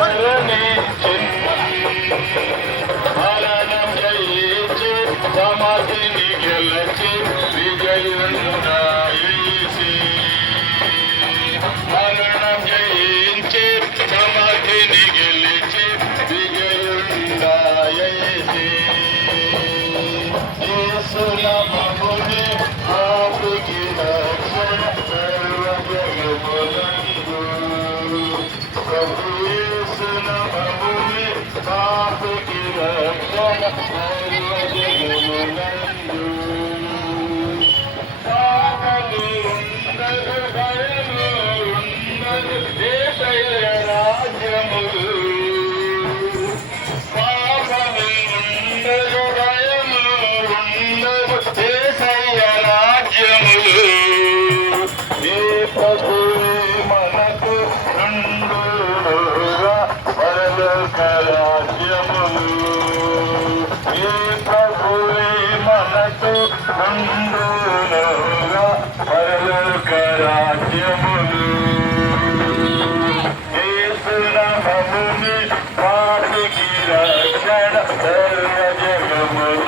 మరణించి మరణం జయించి సమాధిని గెలిచి విజయుండాయేసి మరణం జయించి సమాధిని గెలిచి విజయుండాయేసి యేసు నామమునే ఆపుకి రక్షణ సర్వజగమునందు ప్రభు యేసు నామమునే ఆపుకి రక్షణ సర్వజగమునందు పాపము ఉండదు భయము ఉండదు యేసయ్య రాజ్యములు పాపము ఉండదు భయము ఉండదు యేసయ్య రాజ్యములు ఏ ప్రభువే మనకు నుండుగా పరలోక రాజ్యములు ఏ ప్రభువే మనకు నుండుగా పరలోక రాజ్యములు యేసు నామమునే పాపికి రక్షణ సర్వజగములందు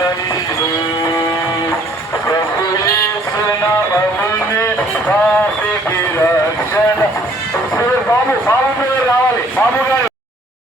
ప్రభు యేసు నామమునే పాపికి రక్షణ బాబు మీద రావాలి బాబు గారు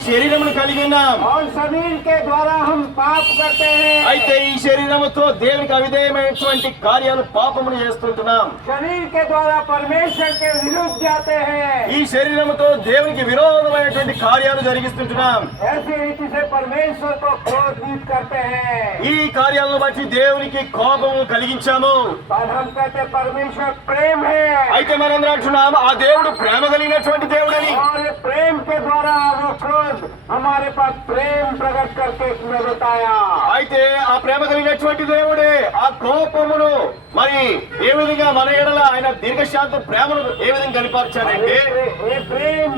శరీరమును కలిగి ఉన్నాం और शरीर के द्वारा हम पाप करते हैं అయితే ఈ శరీరముతో దేవునికి అవిధేయమైనటువంటి కార్యాలు పాపమును చేస్తుంటున్నాం शरीर के द्वारा परमेश्वर के विरुद्ध जाते हैं ఈ శరీరముతో దేవునికి విరోధమైనటువంటి కార్యాలు జరిగిస్తుంటున్నాం ऐसी रीति से परमेश्वर को क्रोधित करते हैं ఈ కార్యాలను బట్టి దేవునికి కోపము కలిగించాము और हम कहते हैं परमेश्वर प्रेम है అయితే మనందరం అంటున్నాం ఆ దేవుడు ప్రేమ కలిగినటువంటి దేవుడని और प्रेम के द्वारा वो क्रोध हमारे पास प्रेम प्रकट करके उसने बताया అయితే ఆ ప్రేమ కలిగినటువంటి దేవుడే ఆ కోపమును మరి ఏ విధంగా మన ఎడల ఆయన దీర్ఘశాంత ప్రేమను ఏ విధంగా కనిపరిచాడంటే ये प्रेम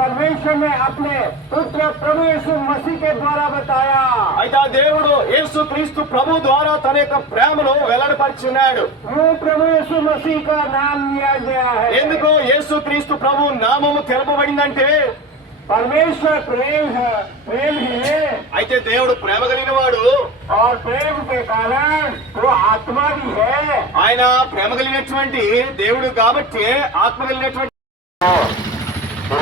परमेश्वर ने अपने पुत्र प्रभु यीशु मसीह के द्वारा बताया అయితే ఆ దేవుడు యేసు క్రీస్తు ప్రభు ద్వారా తన యొక్క ప్రేమను వెల్లడిపరిచున్నాడు वो प्रभु यीशु मसीह का नाम लिया गया है ఎందుకు యేసు క్రీస్తు ప్రభు నామము తెలపబడిందంటే परमेश्वर प्रेम है प्रेम है అయితే దేవుడు ప్రేమ కలిగిన వాడు और प्रेम के कारण वो आत्मा भी है ఆయన ప్రేమ కలిగినటువంటి దేవుడు కాబట్టి ఆత్మ కలిగినటువంటి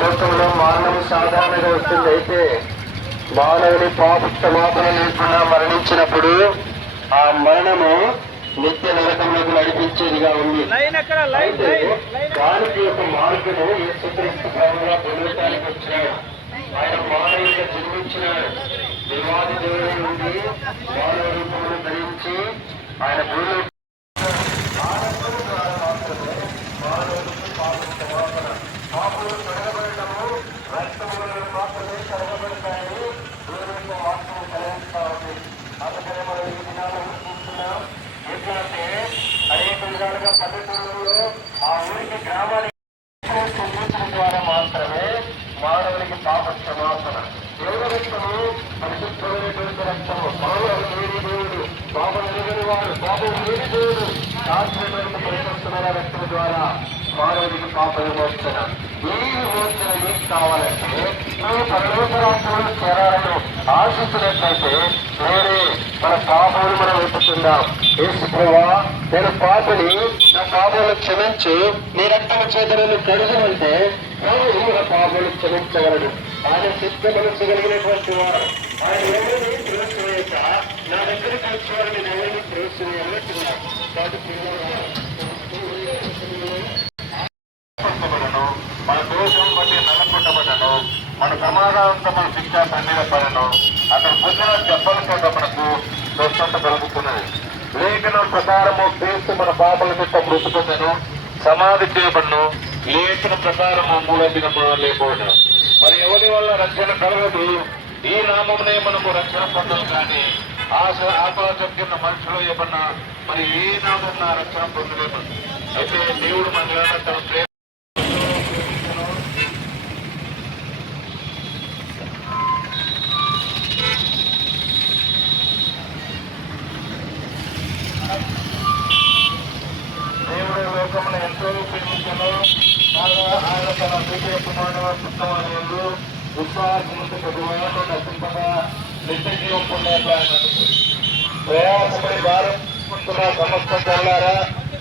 లోకంలో మానవుడు సాధారణంగా వస్తుంది. అయితే మానవుని పాప క్షమాపణ లేకుండా మరణించినప్పుడు ఆ మరణము నిత్య నరకంలోకి నడిపించేదిగా ఉంది. అయితే దానికి ఒక మార్గము యేసుక్రీస్తు ప్రభువుగా పొందడానికి వచ్చినాడు. ఆయన మానవుడిగా జన్మించినాడు. దేవాది దేవుడి నుండి మానవ రూపమును ధరించి ఆయన భూమి పాపలు కడగబడటము రక్తములను మాత్రమే కడగబడతాయని దేవుని వాక్యం కలిగిస్తా ఉంది. అందుకనే మనం ఈ దినాలు చూస్తున్నాం. ఎట్లంటే అనేక విధాలుగా పల్లెటూరులో ఆ ఊరికి గ్రామానికి చెల్లించడం ద్వారా మాత్రమే మానవునికి పాప క్షమాపణ. దేవుడు రక్తము పరిశుద్ధమైనటువంటి రక్తము. పాపం లేని దేవుడు, పాపం ఎరుగని వాడు, పాపం లేని దేవుడు శాశ్వతమైన పరిశుద్ధమైన రక్తం ద్వారా మానవుడికి పాప విమోచన. ఈ విమోచన మీకు కావాలంటే మీరు పరలోక రాజ్యంలో చేరాలను ఆశించినట్లయితే వేరే మన పాపములు మనం వెతుకుందాం. యేసు ప్రభువా, నేను పాపని, నా పాపములు క్షమించి నీ రక్తము చేత నేను కడుగునంటే ప్రభువు మన పాపములు క్షమించగలడు. ఆయన సిద్ధ మనసు కలిగినటువంటి వారు. ఆయన ఎవరిని త్రోసివేయక నా దగ్గరికి వచ్చేవారు నేను ఎవరిని త్రోసివేయాలంటున్నాను. మన దోషం బట్టి నల్లకొట్టబడను, మన ప్రమాదంతో మన శిక్ష సన్నిధపడను. అతను పొందిన దెబ్బలతో మనకు స్వస్థత కలుగుతున్నది. లేఖనం ప్రకారము క్రీస్తు మన పాపల చుట్ట మృతుకొందను, సమాధి చేయబడను. లేఖనం ప్రకారము 3వ దినమున లేకపోవడం. మరి ఎవరి వల్ల రక్షణ కలగదు? ఈ నామమునే మనము రక్షణ పొందాలి. కానీ ఆకాశం కింద మనుషులు ఏమన్నా మరి ఏ నామం రక్షణ పొందలేము. అయితే దేవుడు మన తన ప్రేమ లోకమును ఎంతో ప్రేమించను. ఆయన తన ద్వితీయ కుమారుడు పుట్టమని విశ్వాసముతో ప్రతివాడు నశింపగా నిత్య జీవం పొందే ప్రయాసపడి భారం సమస్త చల్లారా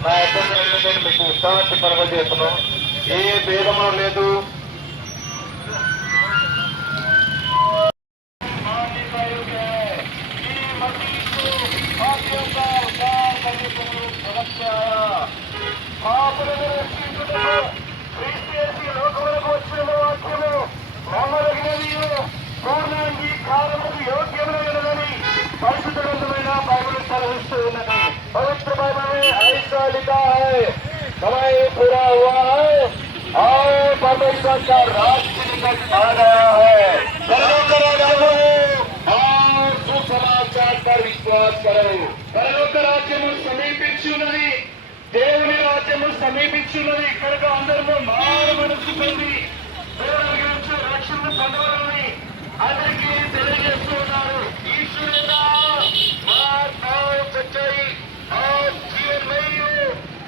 నా అభ్యర్థులను నేను మీకు ఉత్సాహాన్ని పరమచేస్తును. ఏ భేదము లేదు. పరిశుద్ధమైన బైబిల్ సెలవిస్తూ ఉన్నది. पवित्र बाइबल में ऐसा लिखा है, समय पूरा हुआ है और परमेश्वर का राज्य निकट आ गया है। और सुसमाचार पर विश्वास करो. పరలోక రాజ్యము సమీపించున్నది. దేవుని రాజ్యము సమీపించున్నది. కనుక అందరూ మారు మనసు పొంది దేవుని గురించి రక్షణ పొందవాలని అందరికీ తెలియజేస్తూ ఉన్నారు. ఈశ్వరుడా सच्चाई और जीवन नहीं हो,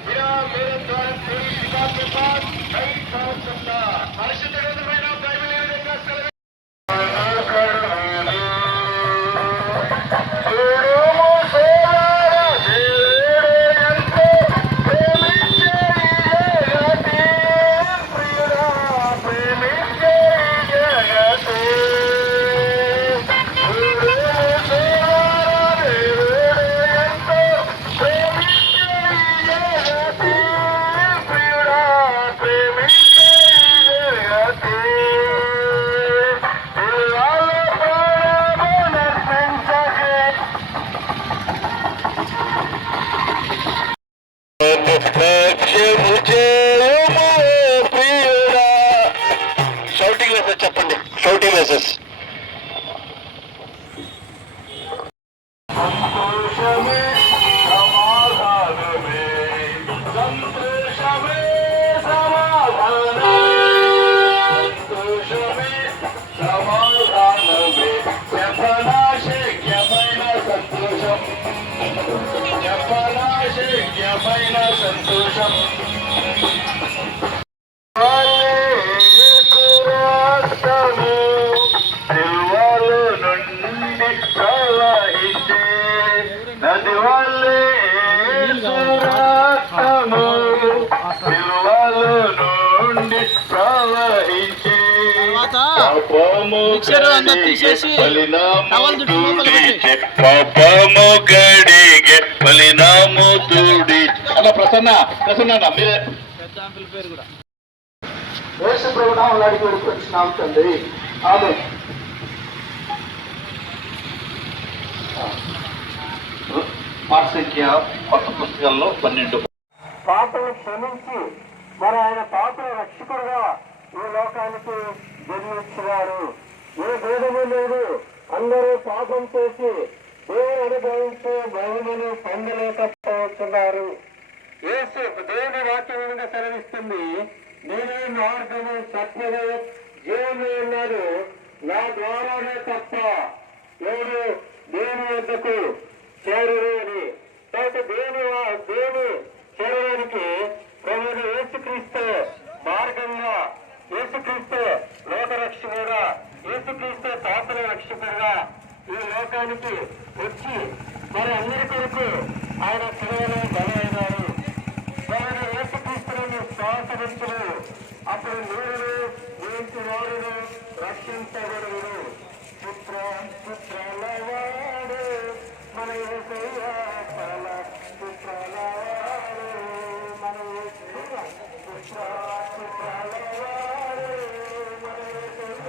बिना मेरे द्वारा तेरी पिता के पास नहीं पहुंच सकता. परिशुद्ध ग्रंथమైన బైబిల్ ఏ విధంగా షౌటింగ్ మెసేజ్ చెప్పండి. షౌటింగ్ మెసేజ్ సంతోషమే సమాధానమే, సంతోషమే సమాధానమే, సంతోషమే సమాధానమే, చెప్పనాశక్యమైన సంతోషం, చెప్పనాశక్యమైన సంతోషం. నది వల్లే రక్తము సిలువలో నుండి ప్రవహించే, పాపము కడిగే ఫలినాము తోడి. అలా ప్రసన్న ప్రసన్న మీరే యేసు ప్రభు నామములో అడిగి వేడుకొంచున్నాము తండ్రి. ఆమేన్. మార్సంఖ్య కొత్త పుస్తకంలో 12 పాపను క్షమించి మరి ఆయన పాపల రక్షకుడుగా ఈ లోకానికి జన్మించినారు. ఏ భేదము లేదు. అందరూ పాపం చేసి దేవుని అనుభవించే మహిమను పొందలేకపోతున్నారు. యేసు దేవుని వాక్యం సెలవిస్తుంది, నేనే మార్గము సత్యము జీవము ఉన్నారు, నా ద్వారానే తప్ప ఎవరు దేవుని వద్దకు చేరురు అని. కాబట్టి దేవుని చేరడానికి ప్రభువైన యేసుక్రీస్తు మార్గంగా, యేసుక్రీస్తు లోకరక్షకుడుగా, యేసుక్రీస్తు పాపల రక్షకుడుగా ఈ లోకానికి వచ్చి మరి అందరి కొరకు ఆయన శిలువలో బలైనారు. ఆయన యేసుక్రీస్తులను శ్వాసవంతులు, అప్పుడు నీరు నీటి వారును రక్షించబడును. పుత్రలవాడు మన యేసయ్య పుత్రలవాడు మన యేసయ్య పుత్రలవాడు మన యేసయ్య.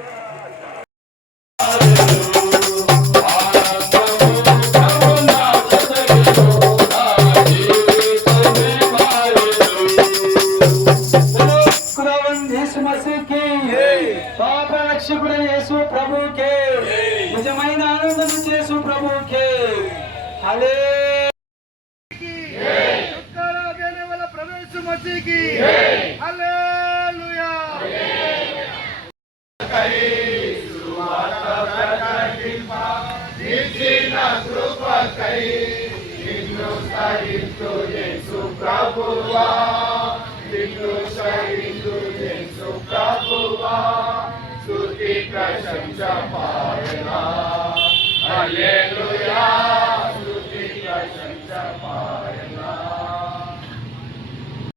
పాప రక్షకుడైన యేసు ప్రభుకే, నిజమైన ఆనందం యేసు ప్రభుకే. छुटकारा देने वाला प्रभु यीशु मसीह की हालेलुया. ప్రభువా प्रशंसा पावेला हालेलुया